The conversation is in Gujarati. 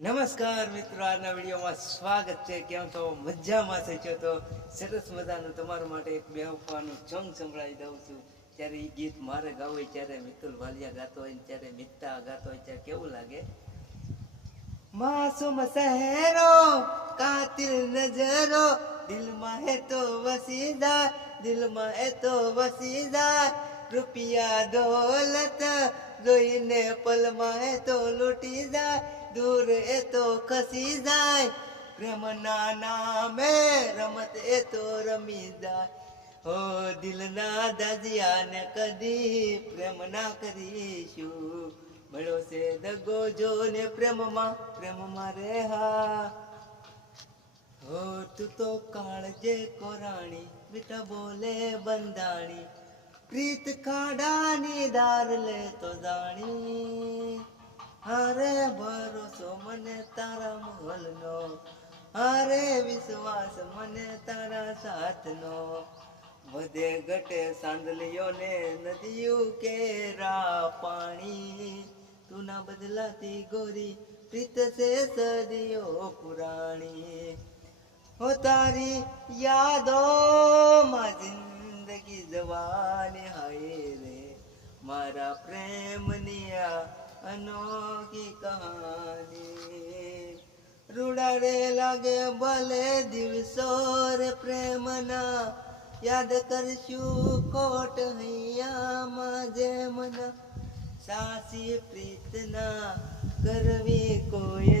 નમસ્કાર મિત્રો, આજના વિડીયોમાં સ્વાગત છે. કેમ છો? મજામાં છે? છો તો સરસ મજાનું તમારા માટે એક બેહવાનું સોંગ સંભળાવી દઉં છું. ત્યારે એ ગીત મારે ગાવું હોય ત્યારે મિતુલ વાલિયા ગાતો હોય ત્યારે મિત્તા ગાતો હોય ત્યારે કેવું લાગે? માસુમ શહેરો, કાતિલ નજરો, દિલમાં હે તો વસીદાર, દિલમાં હે તો વસીદાર, રૂપિયા દોલત જોઈને પલમાં તો લૂટી જાય, દૂર એ તો ખસી જાય. પ્રેમના નામે રમત એ તો રમી જાય. હો દિલના દાજિયાને કદી પ્રેમ ના કરીશું. મળ્યો છે દગો જો ને પ્રેમમાં પ્રેમમાં રે હા હો તું તો કાળજે કોરાણી, મીઠા બોલે બંધાણી. પ્રીત કાડાની દાર લે તો જાણી હારે ભરોસો મને તારા મોહલનો હારે વિશ્વાસ મને તારા સાથનો વધે ઘટે સાંદલીઓ ને નદીયું કેરા પાણી તું ના બદલાતી ગોરી પ્રીત છે સદીઓ પુરાણી હો તારી યાદો માં જવાની હાય રે મારા પ્રેમની આ અનોખી કહાની રૂડા રે લાગે ભલે દિવસો રે પ્રેમના યાદ કરશું કોટ હૈયામાં જે મના સાસી પ્રીતના કરવી કોઈ